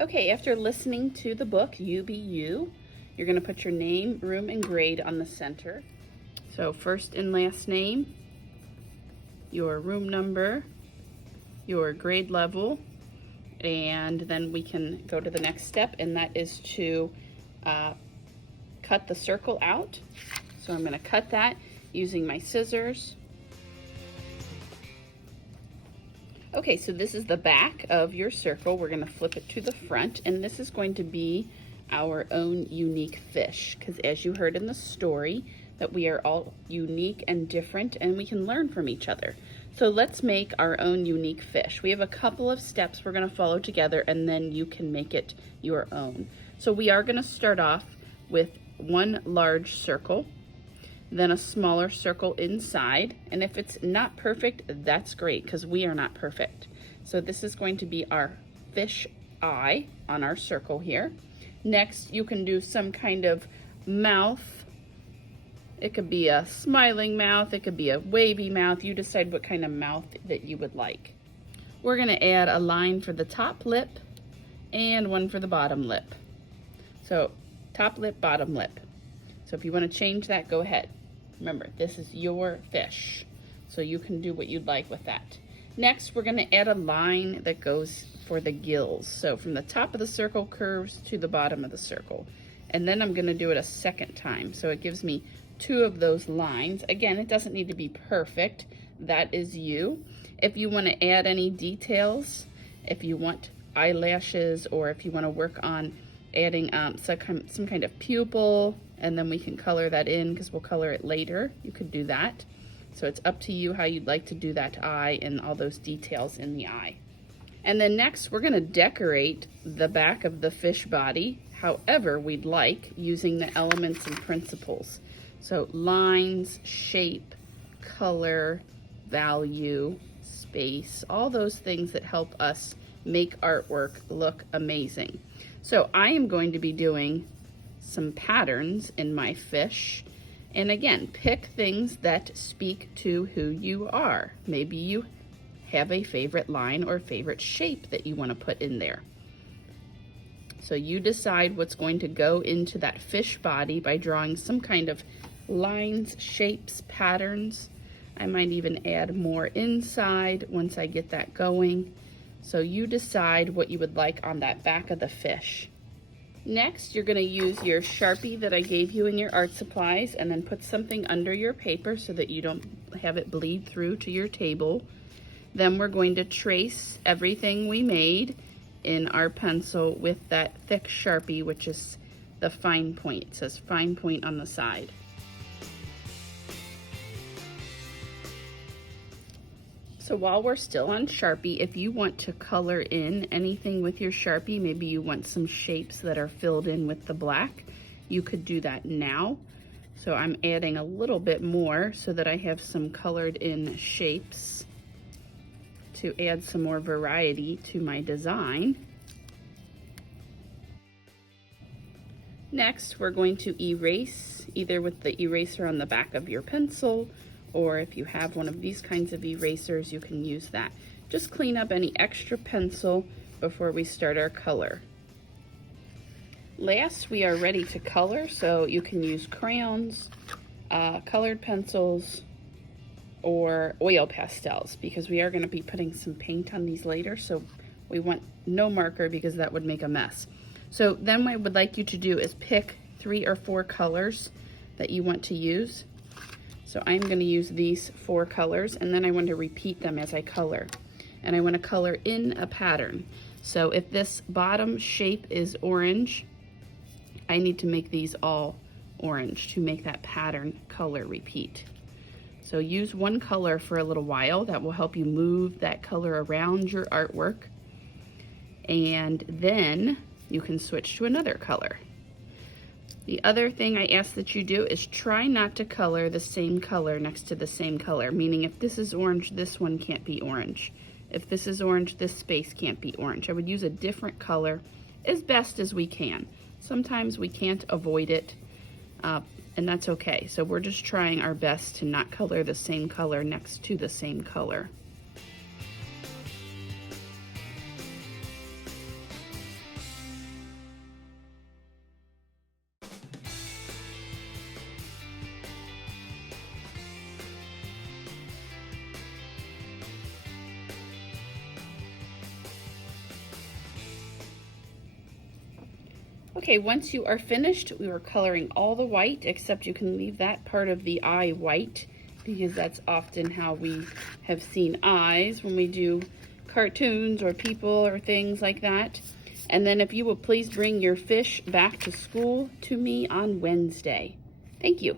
Okay, after listening to the book, You Be You, you're going to put your name, room, and grade on the center. So first and last name, your room number, your grade level, and then we can go to the next step, and that is to cut the circle out. So I'm going to cut that using my scissors. Okay, so this is the back of your circle. We're going to flip it to the front, and this is going to be our own unique fish, because as you heard in the story, that we are all unique and different, and we can learn from each other. So let's make our own unique fish. We have a couple of steps we're going to follow together, and then you can make it your own. So we are going to start off with one large circle, then a smaller circle inside, and if it's not perfect, that's great, because we are not perfect. So this is going to be our fish eye on our circle here. Next, you can do some kind of mouth. It could be a smiling mouth, it could be a wavy mouth. You decide what kind of mouth that you would like. We're going to add a line for the top lip and one for the bottom lip. So top lip, bottom lip. So if you want to change that, go ahead. Remember, this is your fish, so you can do what you'd like with that. Next, we're going to add a line that goes for the gills. So from the top of the circle curves to the bottom of the circle. And then I'm going to do it a second time. So it gives me two of those lines. Again, it doesn't need to be perfect. That is you. If you want to add any details, if you want eyelashes, or if you want to work on adding some kind of pupil, and then we can color that in because we'll color it later. You could do that. So it's up to you how you'd like to do that eye and all those details in the eye. And then next, we're going to decorate the back of the fish body however we'd like, using the elements and principles. So lines, shape, color, value, space, all those things that help us make artwork look amazing. So I am going to be doing some patterns in my fish, and again, pick things that speak to who you are. Maybe you have a favorite line or favorite shape that you want to put in there. So you decide what's going to go into that fish body by drawing some kind of lines, shapes, patterns. I might even add more inside once I get that going. So you decide what you would like on that back of the fish. Next, you're going to use your Sharpie that I gave you in your art supplies, and then put something under your paper so that you don't have it bleed through to your table. Then we're going to trace everything we made in our pencil with that thick Sharpie, which is the fine point. It says fine point on the side. So while we're still on Sharpie, if you want to color in anything with your Sharpie, maybe you want some shapes that are filled in with the black, you could do that now. So I'm adding a little bit more so that I have some colored in shapes to add some more variety to my design. Next, we're going to erase, either with the eraser on the back of your pencil, or if you have one of these kinds of erasers, you can use that. Just clean up any extra pencil before we start our color. Last, we are ready to color, so you can use crayons, colored pencils, or oil pastels, because we are going to be putting some paint on these later, so we want no marker because that would make a mess. So then what I would like you to do is pick 3 or 4 colors that you want to use. So I'm going to use these 4 colors, and then I want to repeat them as I color. And I want to color in a pattern. So if this bottom shape is orange, I need to make these all orange to make that pattern color repeat. So use one color for a little while. That will help you move that color around your artwork. And then you can switch to another color. The other thing I ask that you do is try not to color the same color next to the same color, meaning if this is orange, this one can't be orange. If this is orange, this space can't be orange. I would use a different color as best as we can. Sometimes we can't avoid it, and that's okay. So we're just trying our best to not color the same color next to the same color. Okay, once you are finished, we were coloring all the white, except you can leave that part of the eye white, because that's often how we have seen eyes when we do cartoons or people or things like that. And then if you will please bring your fish back to school to me on Wednesday. Thank you.